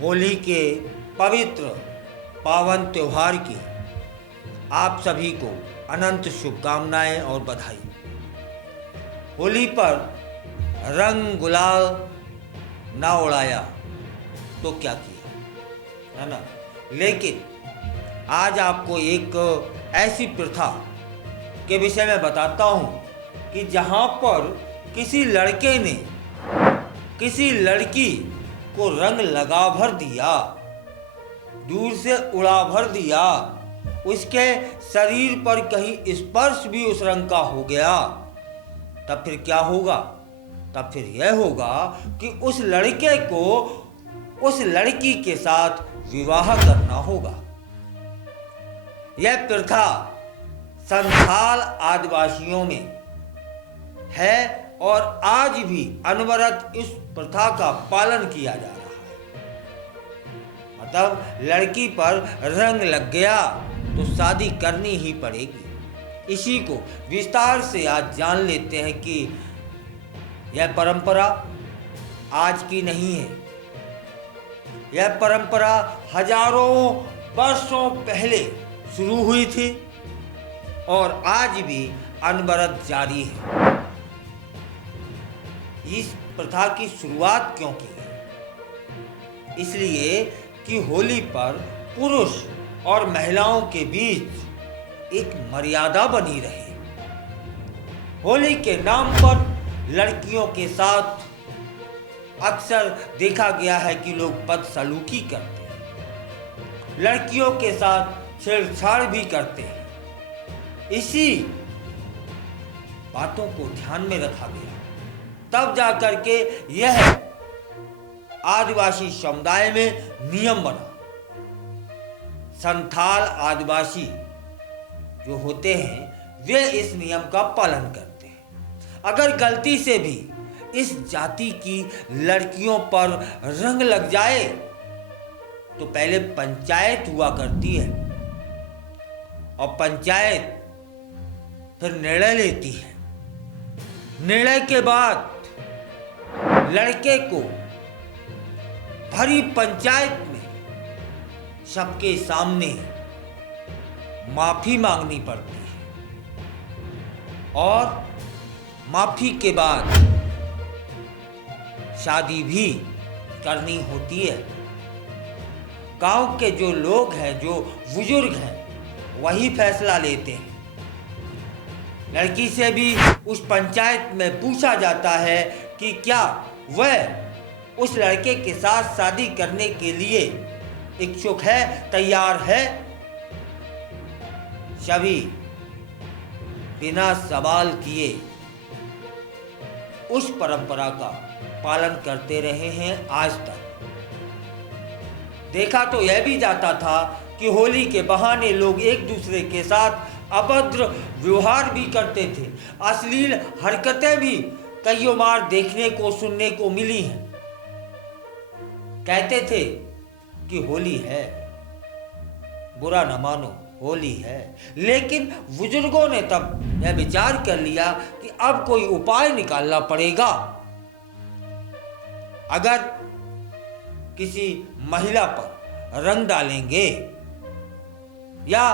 होली के पवित्र पावन त्योहार की आप सभी को अनंत शुभकामनाएं और बधाई। होली पर रंग गुलाल ना उड़ाया तो क्या किया, है ना। लेकिन आज आपको एक ऐसी प्रथा के विषय में बताता हूँ कि जहाँ पर किसी लड़के ने किसी लड़की को रंग लगा भर दिया, दूर से उड़ा भर दिया, उसके शरीर पर कहीं स्पर्श भी उस रंग का हो गया, तब फिर क्या होगा? तब फिर यह होगा कि उस लड़के को उस लड़की के साथ विवाह करना होगा। यह प्रथा संथाल आदिवासियों में है और आज भी अनवरत इस प्रथा का पालन किया जा रहा है। मतलब लड़की पर रंग लग गया तो शादी करनी ही पड़ेगी। इसी को विस्तार से आज जान लेते हैं कि यह परंपरा आज की नहीं है। यह परंपरा हजारों वर्षों पहले शुरू हुई थी और आज भी अनवरत जारी है। इस प्रथा की शुरुआत क्यों की है? इसलिए कि होली पर पुरुष और महिलाओं के बीच एक मर्यादा बनी रहे। होली के नाम पर लड़कियों के साथ अक्सर देखा गया है कि लोग बदसलूकी करते हैं, लड़कियों के साथ छेड़छाड़ भी करते हैं। इसी बातों को ध्यान में रखा गया, तब जाकर के यह आदिवासी समुदाय में नियम बना। संथाल आदिवासी जो होते हैं वे इस नियम का पालन करते हैं। अगर गलती से भी इस जाति की लड़कियों पर रंग लग जाए तो पहले पंचायत हुआ करती है और पंचायत फिर निर्णय लेती है। निर्णय के बाद लड़के को भरी पंचायत में सबके सामने माफी मांगनी पड़ती है और माफी के बाद शादी भी करनी होती है। गांव के जो लोग हैं, जो बुजुर्ग हैं, वही फैसला लेते हैं। लड़की से भी उस पंचायत में पूछा जाता है कि क्या वह उस लड़के के साथ शादी करने के लिए इच्छुक है, तैयार है। सभी बिना सवाल किए उस परंपरा का पालन करते रहे हैं आज तक। देखा तो यह भी जाता था कि होली के बहाने लोग एक दूसरे के साथ अभद्र व्यवहार भी करते थे। अश्लील हरकतें भी कईयों बार देखने को सुनने को मिली हैं। कहते थे कि होली है, बुरा न मानो, होली है। लेकिन बुजुर्गों ने तब यह विचार कर लिया कि अब कोई उपाय निकालना पड़ेगा। अगर किसी महिला पर रंग डालेंगे या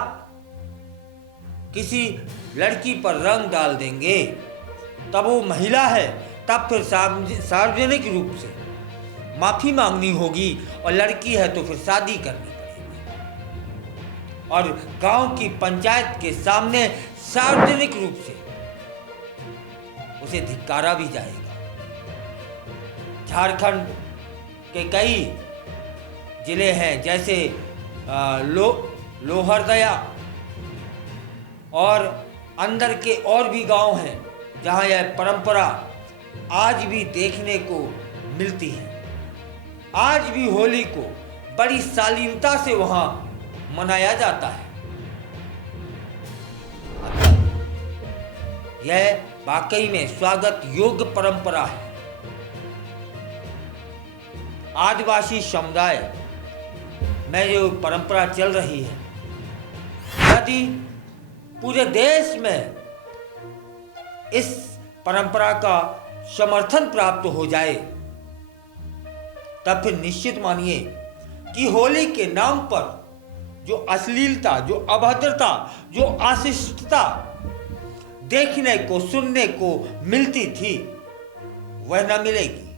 किसी लड़की पर रंग डाल देंगे तब वो महिला है, तब फिर सार्वजनिक रूप से माफी मांगनी होगी और लड़की है तो फिर शादी करनी पड़ेगी और गांव की पंचायत के सामने सार्वजनिक रूप से उसे धिक्कारा भी जाएगा। झारखंड के कई जिले हैं जैसे लोहरदया और अंदर के और भी गांव हैं जहां यह परंपरा आज भी देखने को मिलती है। आज भी होली को बड़ी शालीनता से वहां मनाया जाता है। यह वाकई में स्वागत योग्य परंपरा है। आदिवासी समुदाय में जो परंपरा चल रही है, यदि पूरे देश में इस परंपरा का समर्थन प्राप्त हो जाए तब फिर निश्चित मानिए कि होली के नाम पर जो अश्लीलता, जो अभद्रता, जो अशिष्टता देखने को, सुनने को मिलती थी, वह न मिलेगी,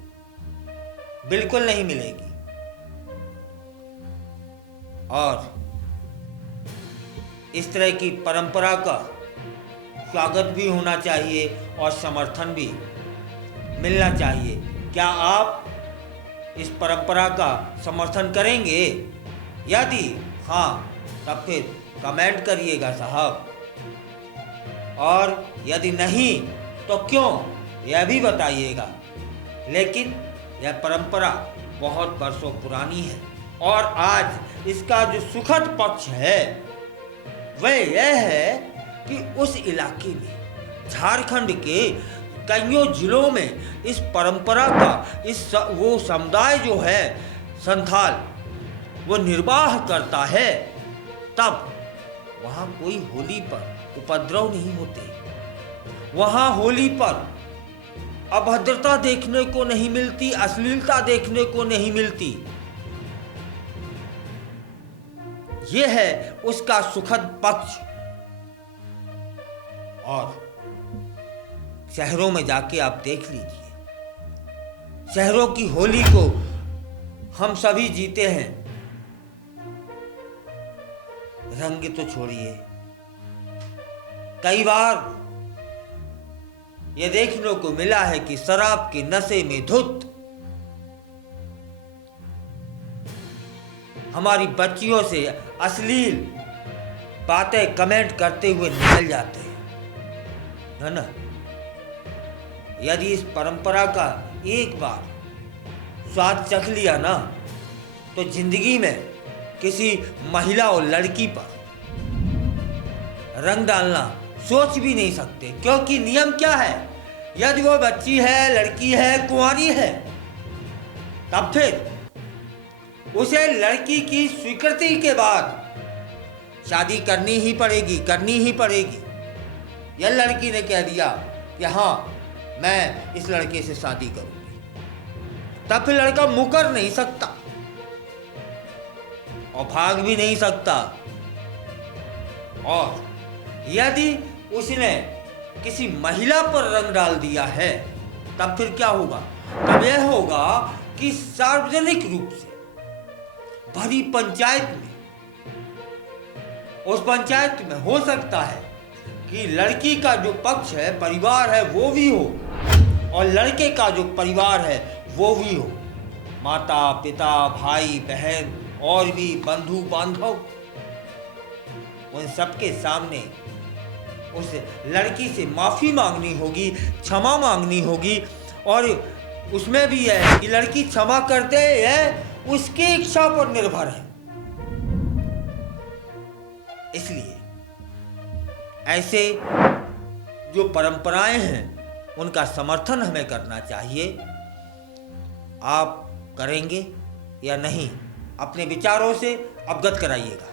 बिल्कुल नहीं मिलेगी। और इस तरह की परंपरा का स्वागत भी होना चाहिए और समर्थन भी मिलना चाहिए। क्या आप इस परंपरा का समर्थन करेंगे? यदि हाँ, तब फिर कमेंट करिएगा साहब, और यदि नहीं तो क्यों, यह भी बताइएगा। लेकिन यह परंपरा बहुत वर्षों पुरानी है और आज इसका जो सुखद पक्ष है वह यह है कि उस इलाके में, झारखंड के कईयों जिलों में इस परंपरा का वो समुदाय जो है संथाल, वो निर्वाह करता है। तब वहाँ कोई होली पर उपद्रव नहीं होते, वहाँ होली पर अभद्रता देखने को नहीं मिलती, अश्लीलता देखने को नहीं मिलती। ये है उसका सुखद पक्ष। और शहरों में जाके आप देख लीजिए, शहरों की होली को हम सभी जीते हैं। रंग तो छोड़िए, कई बार यह देखने को मिला है कि शराब के नशे में धुत हमारी बच्चियों से अश्लील बातें कमेंट करते हुए निकल जाते हैं, है ना। यदि इस परंपरा का एक बार स्वाद चख लिया ना, तो जिंदगी में किसी महिला और लड़की पर रंग डालना सोच भी नहीं सकते। क्योंकि नियम क्या है, यदि वो बच्ची है, लड़की है, कुंवारी है, तब फिर उसे लड़की की स्वीकृति के बाद शादी करनी ही पड़ेगी, करनी ही पड़ेगी। यह लड़की ने कह दिया कि हाँ, मैं इस लड़के से शादी करूंगी, तब फिर लड़का मुकर नहीं सकता और भाग भी नहीं सकता। और यदि उसने किसी महिला पर रंग डाल दिया है, तब फिर क्या होगा? तब यह होगा कि सार्वजनिक रूप से भरी पंचायत में, उस पंचायत में हो सकता है कि लड़की का जो पक्ष है, परिवार है, वो भी हो, और लड़के का जो परिवार है वो भी हो। माता पिता, भाई बहन और भी बंधु बांधव, उन सबके सामने उस लड़की से माफ़ी मांगनी होगी, क्षमा मांगनी होगी। और उसमें भी है कि लड़की क्षमा करते है उसकी इच्छा पर निर्भर है। इसलिए ऐसे जो परंपराएं हैं उनका समर्थन हमें करना चाहिए। आप करेंगे या नहीं, अपने विचारों से अवगत कराइएगा।